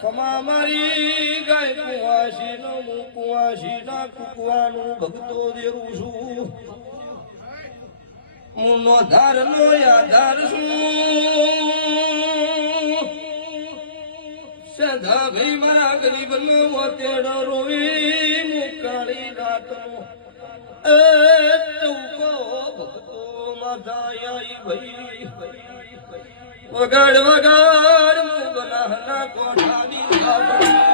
ખમા મારી ગાય કુવાસી નો હું કુવાસી ના કુકવાનું ભક્તો દેવું છું હું નો ધાર નો આધાર છું સદા ભાઈ મારા ગરીબ નો તેડો રોવી મુકાળી રાત નો ચૌકો ભક્તો માધા ભાઈ વગાડ વગાડ બનાના કોઠાની